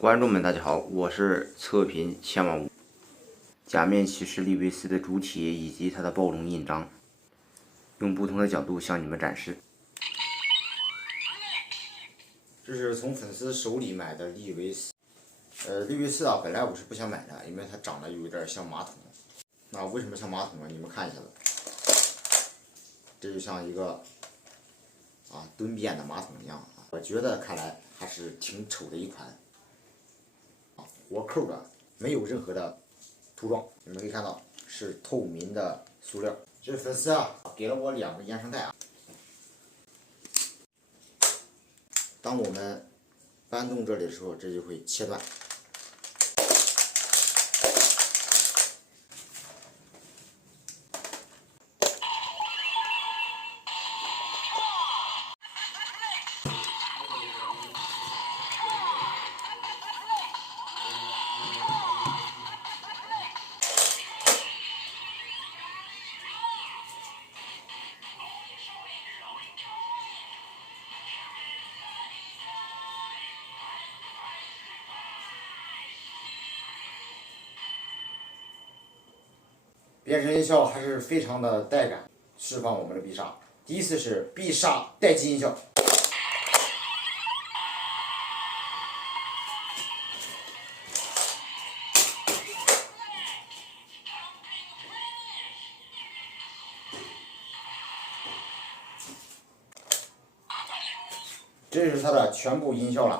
观众们，大家好，我是测评千万物。假面骑士利维斯的主体以及它的暴龙印章，用不同的角度向你们展示。这是从粉丝手里买的利维斯。利维斯啊，本来我是不想买的，因为它长得有一点像马桶。那为什么像马桶呢？你们看一下子，这就像一个蹲便的马桶一样啊。我觉得看来还是挺丑的一款。活扣的，没有任何的涂装，你们可以看到是透明的塑料。这粉丝给了我2个延伸带啊。当我们搬动这里的时候，这就会切断。变身音效还是非常的带感，释放我们的必杀。第一次是必杀待机音效，这是它的全部音效了。